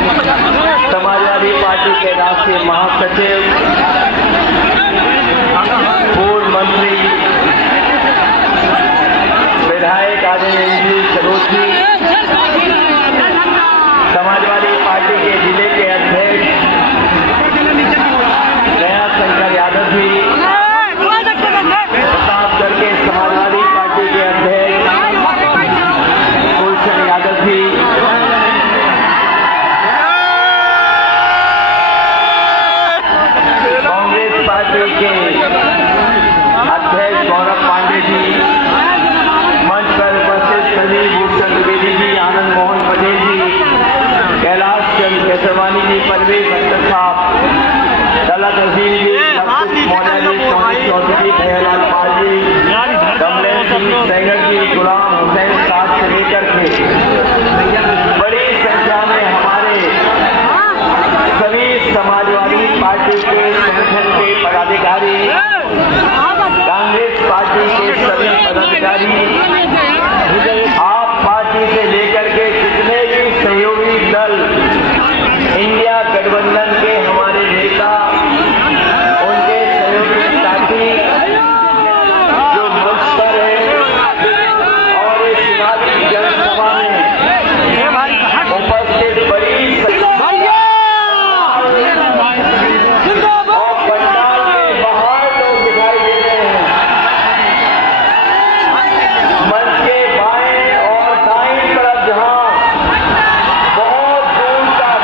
Samajwadi party के राष्ट्रीय महासचिव, पूर्व मंत्री विधायक आदित्य सरोज जी, समाजवादी पार्टी के जिले के अध्यक्ष दया शंकर यादव जी, प्रतापगढ़ के समाजवादी पार्टी के अध्यक्ष गुलशन यादव जी, कांग्रेस पार्टी के अध्यक्ष गौरव पांडे जी, मंच पर उपस्थित सभी भूषण द्विवेदी जी, आनंद मोहन पटेल जी, कैलाश चंद केसरवानी जी, परवेज अख्तर साहब, दला तहसील जी, मौर्य जी, सोनी चौधरी, दयालाल पाल जी, कमलेश सिंह सैगड़ जी, गुलाम हुसैन साहब से लेकर के बड़ी संख्या में हमारे सभी समाजवादी पार्टी के संगठन के पदाधिकारी, कांग्रेस पार्टी के सभी पदाधिकारी, आप पार्टी से लेकर के जितने भी सहयोगी दल, इंडिया गठबंधन के हमारे नेता, उनके सहयोगी साथी जो मंच पर है और इस चुनावी जनसभा में उपस्थित बड़ी और पंडाल के बाहर लोग दिखाई दे रहे हैं। मंच के बाएं और दाईं तरफ जहां बहुत दूर तक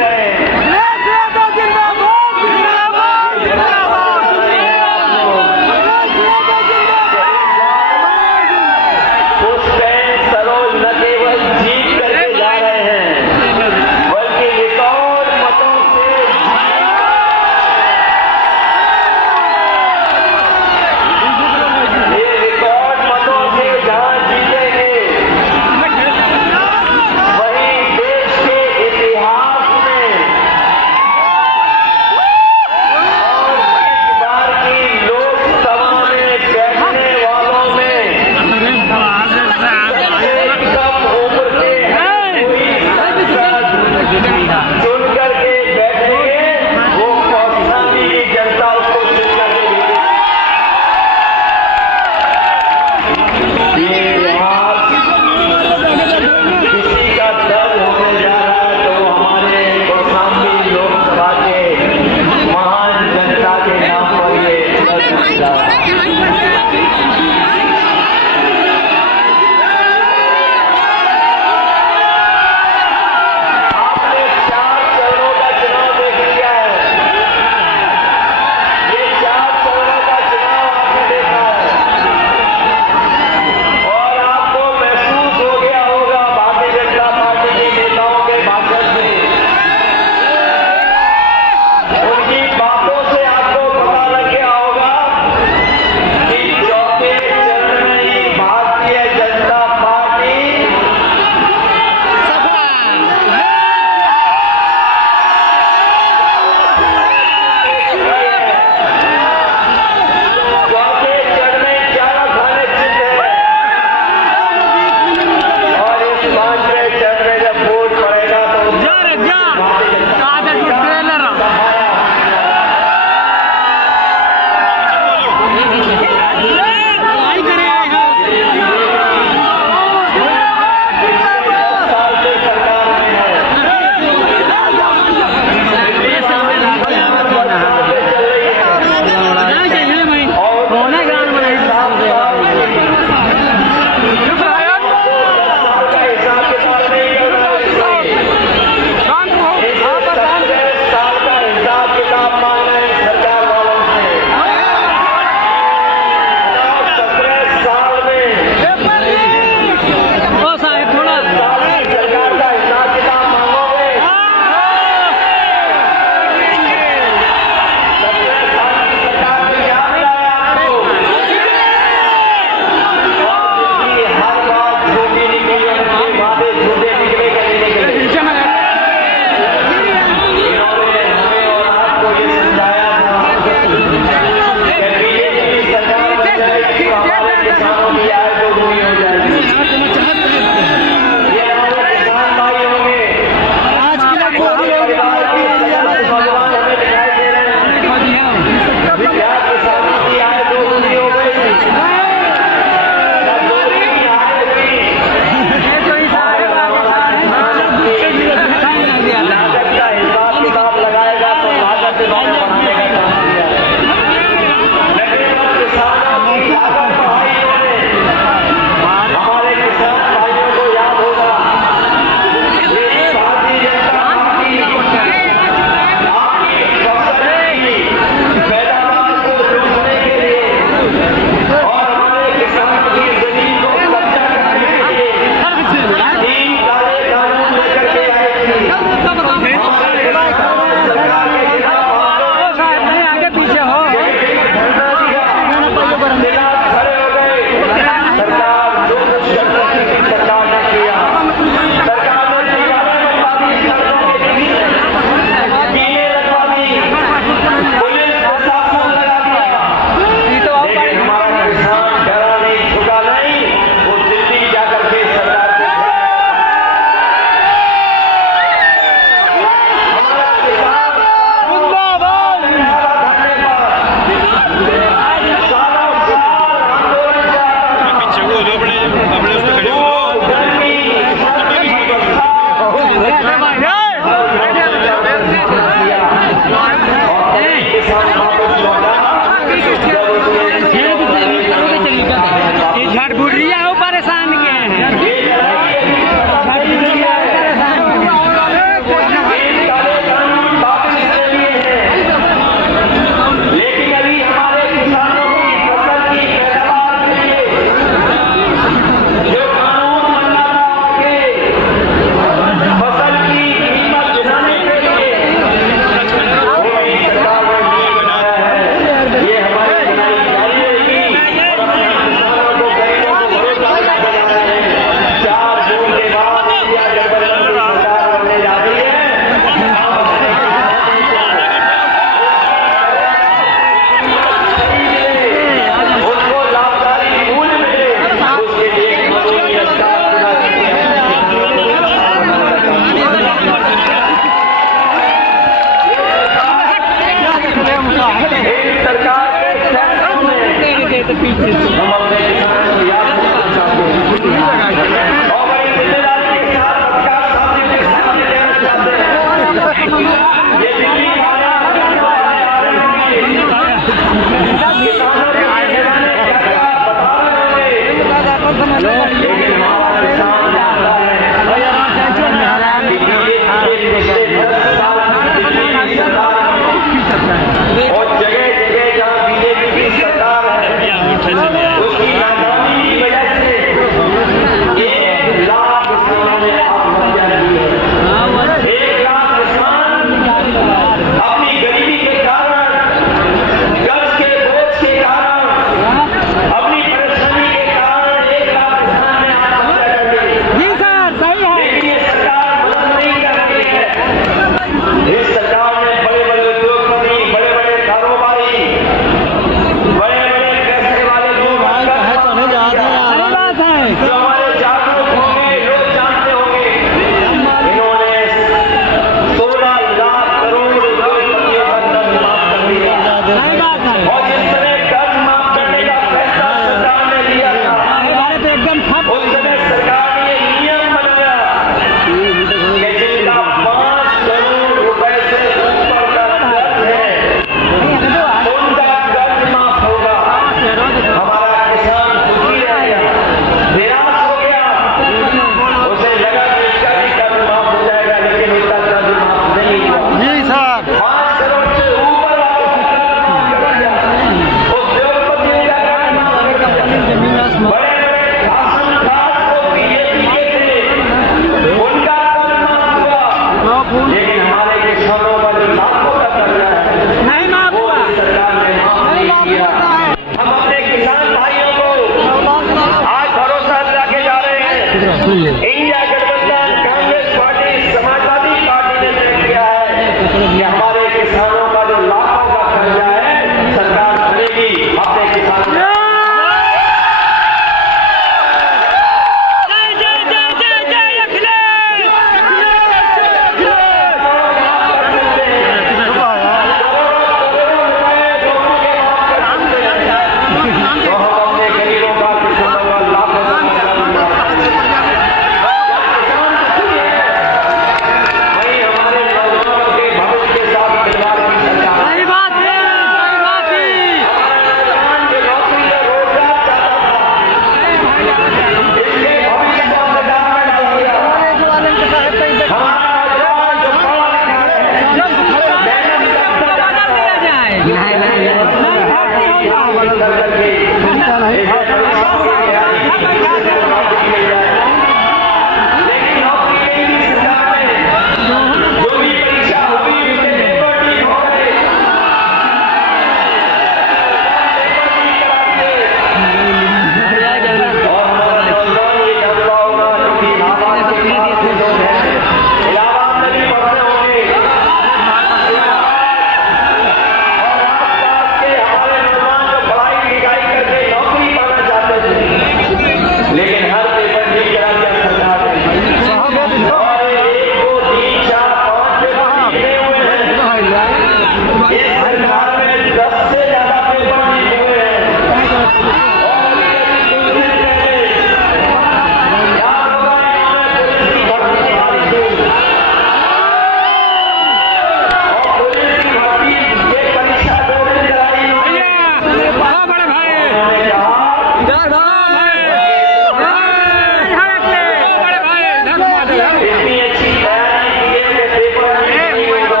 इतनी अच्छी तैयारी की है कि पेपर नहीं होगा।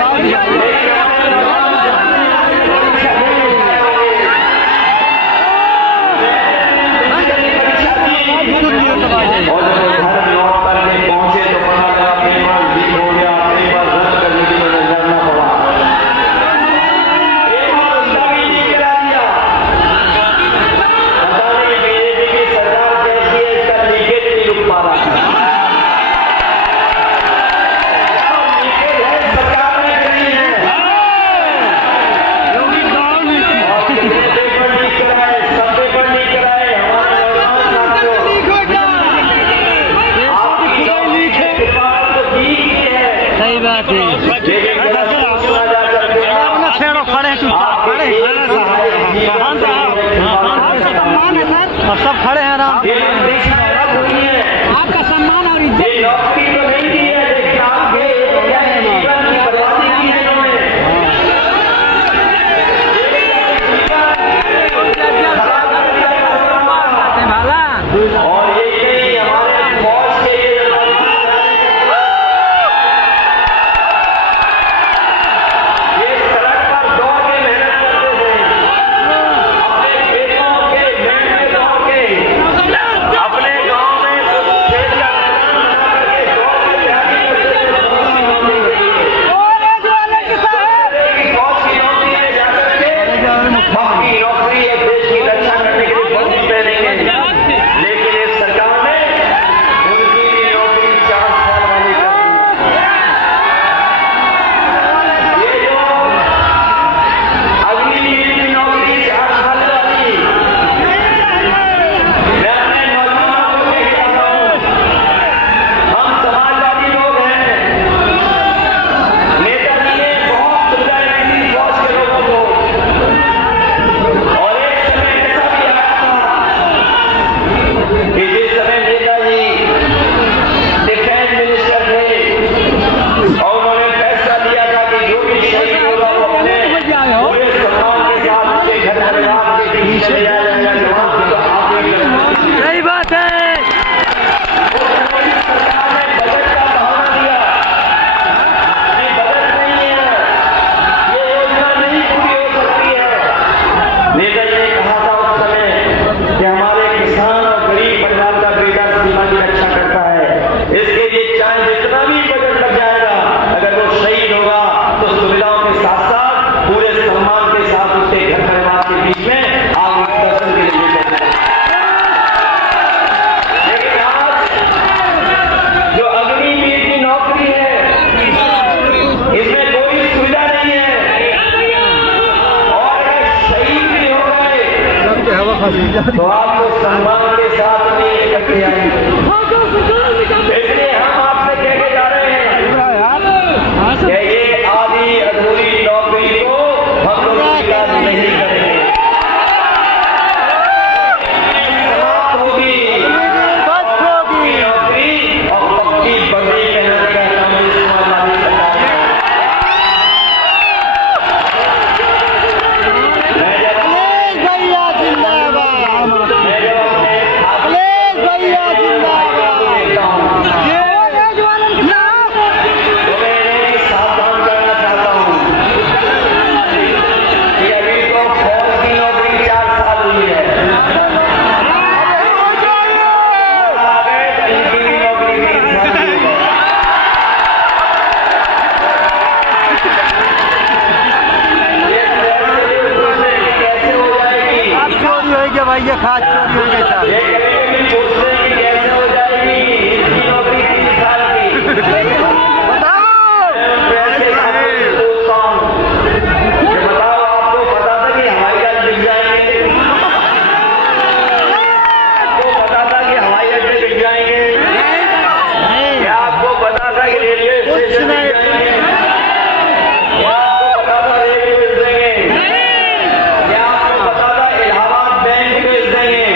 और जब घर लौट करके पहुंचे तो पता लगा पेपर लीक हो गया, पेपर रद्द करने के लिए नजरना पड़ा। पेपर उसका भी लीक करा दिया। पता नहीं बीजेपी की सरकार कैसी है, इसका लीकेज नहीं रुक पा रहा है। लीकेज है सरकार ने करी है। और कितने पेपर लीक कराए, सब पेपर लीक कराए। हमारे नौजवान साथियों, सही बात है। अपना छेड़ो, खड़े चुपचाप खड़े हैं। और सब खड़े हैं आराम। आपका सम्मान और इज्जत नौकरी तो नहीं दी है, लेकिन आपके जीवन की बर्बादी की है इन्होंने। और ये नहीं, हमारे फौज के ये सड़क पर दौड़ के मेहनत करते थे, अपने खेतों के मेड़ में दौड़ के, अपने गांव में खेत का मैदान बना करके दौड़ के तैयारी करते थे फौज की नौकरी के लिए। फौज की नौकरी में जाकर के बाकी नौकरी और देश की रक्षा करने के लिए बहुत पहनेंगे, लेकिन इस सरकार ने उनकी भी नौकरी 4 साल वाली कर दी। ये जो अगली पीढ़ी की नौकरी 4 साल वाली, मैं अपने नौजवानों को कहता हूं, हम समाजवादी लोग हैं। नेताजी ने बहुत सुविधाएं दी थी फौज के लोगों को, और एक समय ऐसा भी आया था कि जिस समय नेताजी डिफेंस मिनिस्टर थे और उन्होंने फैसला लिया था कि जो भी शहीद होगा वो अपने पूरे सम्मान के साथ उसके घर परिवार के बीच चले जाएगा, जवान को आप ही करेंगे। सही बात है। सरकार ने बजट का बहाना दिया कि बजट नहीं है, ये योजना नहीं पूरी हो सकती है। नेताजी ने कहा था उस समय कि हमारे किसान और गरीब परिवार का बेटा सीमा की रक्षा करता है, इसके लिए चाहे जितना भी बजट लग जाएगा, अगर वो शहीद होगा तो सुविधाओं के साथ साथ पूरे सम्मान के साथ उसके घर परिवार के बीच में आगे दर्शन के लिए जाएगा। लेकिन आज जो अग्निवीर की नौकरी है, इसमें कोई सुविधा नहीं है, और अगर शहीद भी हो गए तो आपको सम्मान के साथ नहीं करके आएंगे। इसलिए हम आपसे कहने जा रहे हैं कि ये आधी अधूरी नौकरी को हम लोग स्वीकार नहीं करेंगे। समाप्त होगी नौकरी और पक्की बंदी पहनाने का काम इस समाजवादी सरकार ने। मैं जब भैया जिंदाबाद। मैं जब अपने भैया जिंदाबाद। देखता हूं तो मैं इन्हें सावधान करना चाहता हूं कि अभी तो फौज की नौकरी 4 साल हुई है, आ गए तो इनकी भी नौकरी 3 साल की है। ये पूछते हैं कि कैसे हो जाएगी, आज चोरी हो गया भैया, खाद चोरी हो गया। ये कभी पूछते हैं कि कैसे हो जाएगी इनकी नौकरी 3 साल की। बताओ, आपको पता था कि हवाई जहाज बिक जाएंगे? आपको पता था कि हवाई अड्डे बिक जाएंगे? क्या आपको पता था कि रेलवे स्टेशन बिक जाएंगे? क्या आपको पता था रेलवे बेच देंगे? क्या आपको पता था इलाहाबाद बैंक बेच देंगे?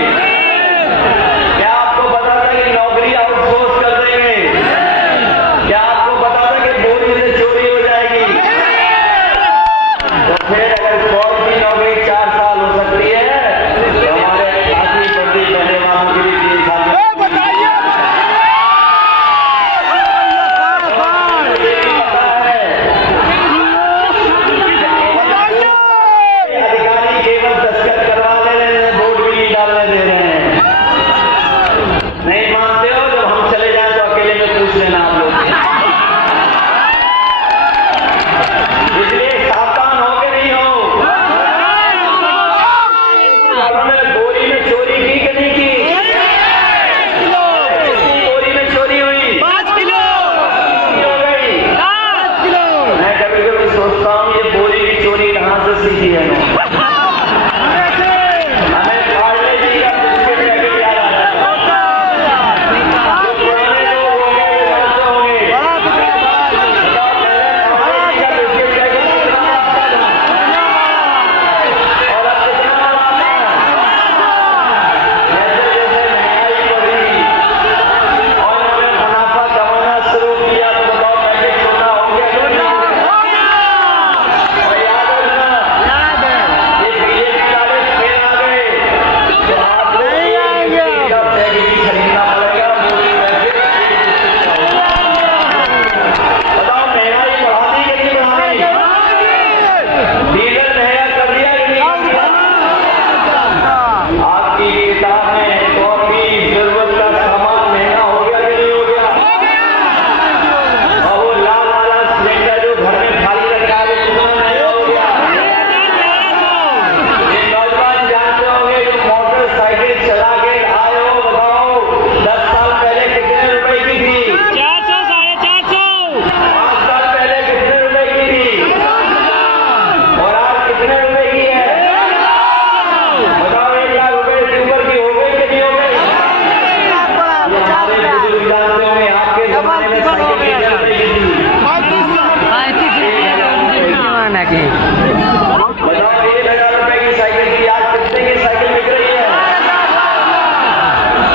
बताओ 1,000 रुपए की साइकिल की आज कितने की साइकिल बिक रही है?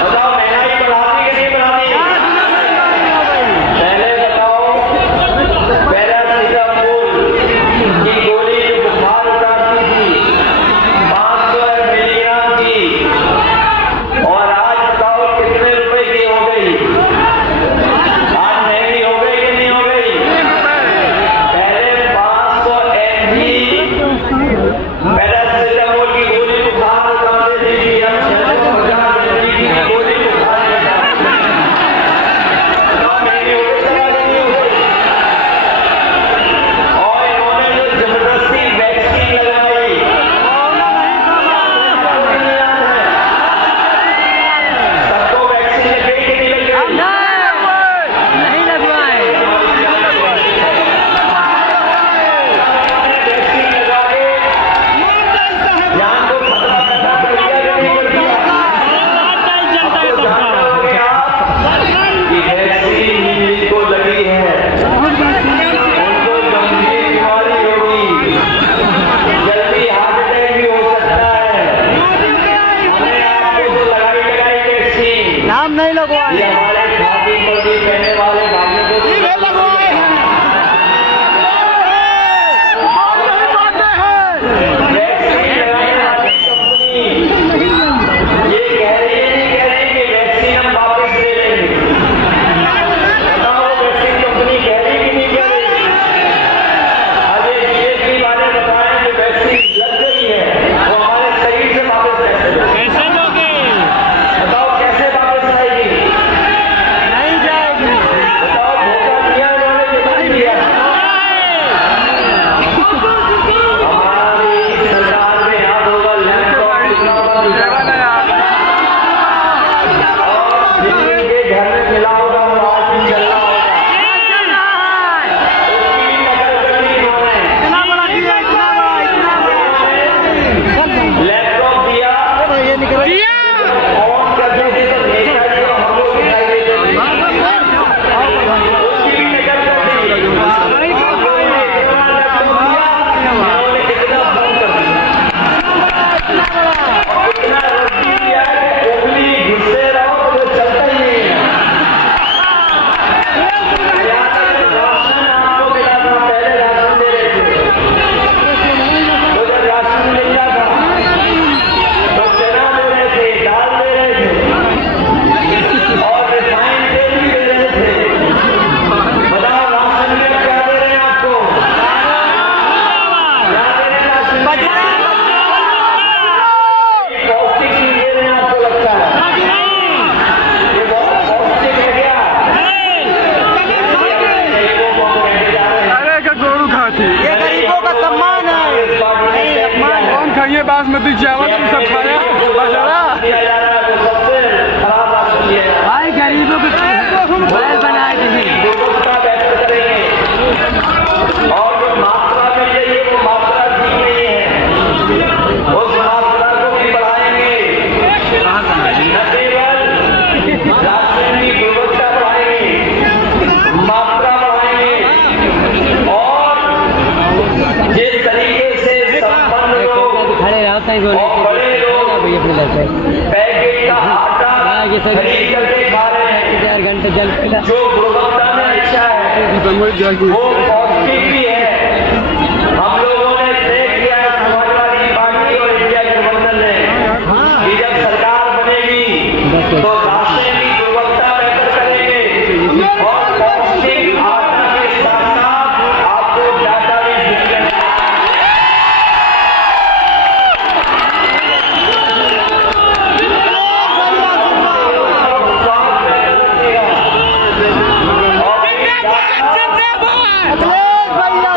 बताओ महंगाई बढ़ानी कि नहीं बढ़ानी? पहले बताओ पैरासीटामोल की गोली जो बुखार उतारती थी 500 मिलीग्राम की, और आज बताओ कितने रुपए की हो गई? आज महंगी हो गई कि नहीं हो गई? पहले 500 mg पैरासीटामोल की गोली बुखार उतारती थी, अब 650 mg की गोली बुखार उतारती है। महंगी हो गई सरकार की हो गई। और इन्होंने जो जबरदस्ती वैक्सीन लगवाई, सबको वैक्सीन लग गई कि नहीं लग गई? नहीं लगवाए। वैक्सीन लगा के जान को खतरा पैदा कर दिया कि नहीं कर दिया? अब तो जानते होंगे आप कि वैक्सीन जिनको लगी है उनको गंभीर बीमारी होगी, जल्दी हार्ट अटैक भी हो सकता है। हमने आपको तो लगाई वैक्सीन, नाम नहीं लगवाए। ये हमारे खादी वर्दी पहनने वाले भाइयों को लगवाए हैं। वैक्सीन लगाने वाली कंपनी ये कह रही कि वैक्सीन हम वापस ले लेंगे। बताओ वैक्सीन कंपनी कह रही कि नहीं कह रही? अजय जीएसटी वाले बताएं कि वैक्सीन लग गई है, वो हमारे शरीर से वापस कैसे लोगे? बताओ कैसे वापस आएगी? नहीं जाएगी। बताओ धोखा दिया उन्होंने कि नहीं दिया? हमारी सरकार में याद होगा लैपटॉप कितना बंद था। और जिनके घर में मिला होगा वो आज भी चल रहा होगा। उसकी नकल करनी इन्होंने। लैपटॉप दिया ऑन करने से तो नेताजी और हम लोग दिखाई देते थे। उसकी भी नकल कर दी। इन्होंने कितना फोन कर दिया और कितना रद्दी दिया है कि उंगली घुसते रहो तो वो चलता ही नहीं है। यहाँ तक राशन आपको मिला था, पहले राशन दे रहे थे, तो जब राशन मिलता था तो चना दे रहे थे, दाल दे रहे थे और रिफाइंड तेल भी दे रहे थे। बताओ राशन में क्या दे रहे हैं आपको? क्या दे रहे हैं राशन में? पौष्टिक चीज दे रहे हैं आपको लगता है? ये बहुत पौष्टिक है क्या? नहीं, वो बहुत महंगे जा रहे हैं। ये गरीबों का सम्मान है। कौन खाइए बासमती चावल तुम सब खाया बाजारा दिया जा रहा है तो सबसे खराब राशन दिया जा रहा है। भाई गरीबों को बैल बनाए नहीं। गुणवत्ता बेहतर करेंगे और जो मात्रा मिल रही है वो मात्रा ठीक नहीं है, उस मात्रा को भी बढ़ाएंगे। न केवल राशन की गुणवत्ता बढ़ाएंगे, मात्रा बढ़ाएंगे और जिस तरीके से संपन्न लोग खड़े रहते हैं और बड़े लोग पैकेट का आटा खरीद करके खा रहे हैं, 4 घंटे जल पिला। जो गुणवत्ता में अच्छा है वो पौष्टिक भी है। हम लोगों ने तय किया है, समाजवादी पार्टी और इंडिया गठबंधन ने, कि जब सरकार बनेगी तो राशन की गुणवत्ता बेहतर करेंगे और पौष्टिक आटा के साथ साथ आपको डाटा भी मिलेगा। अखिलेश भैया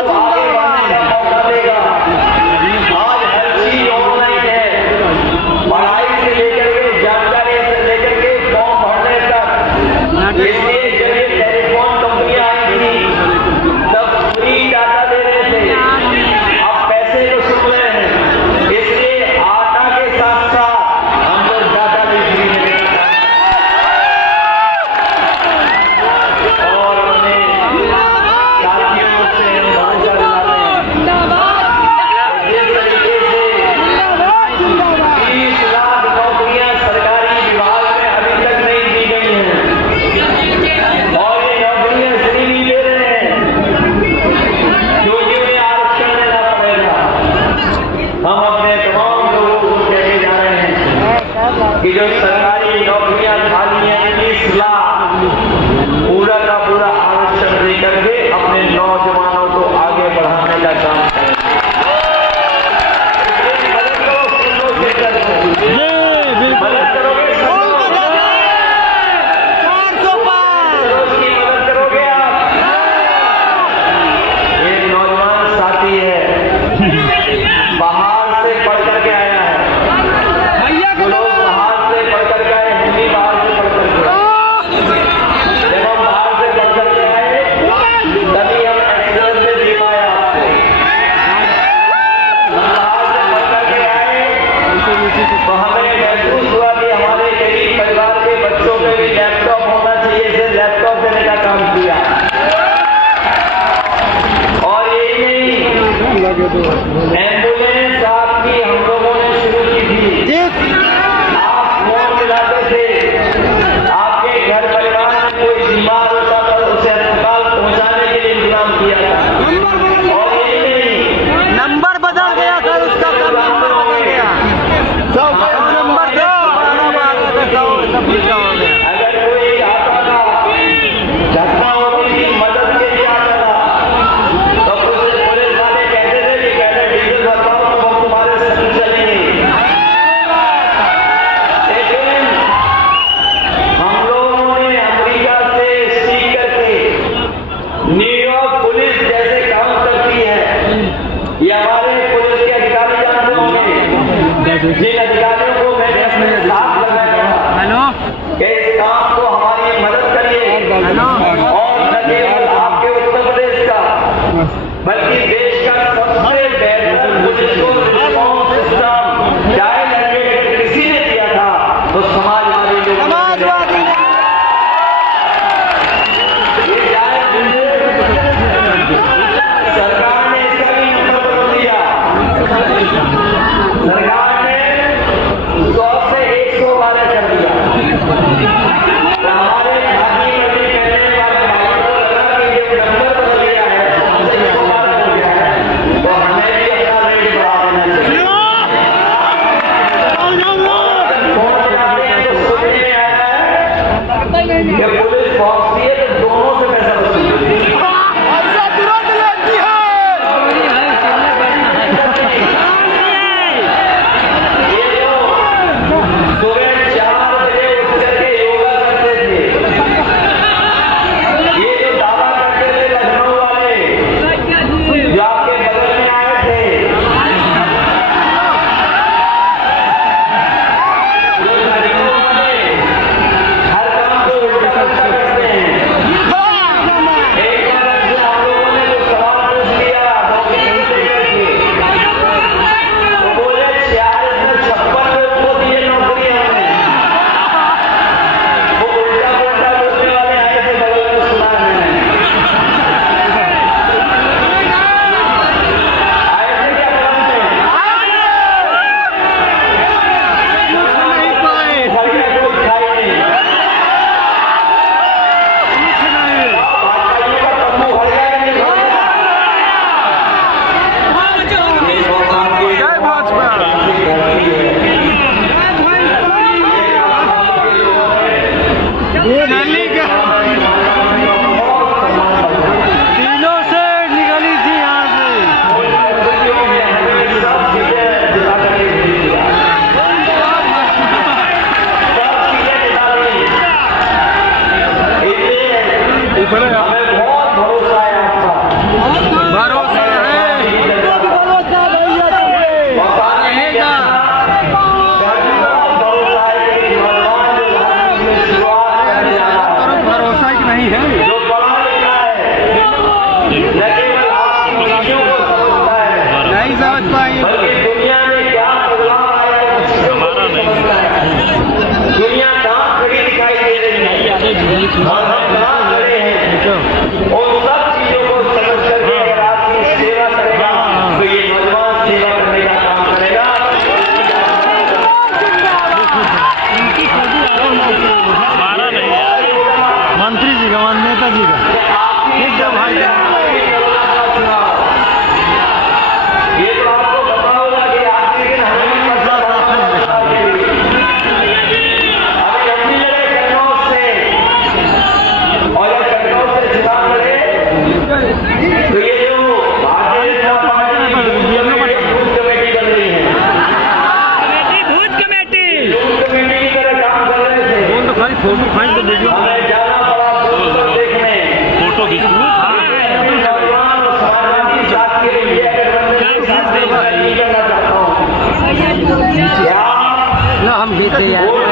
हम भी थे यार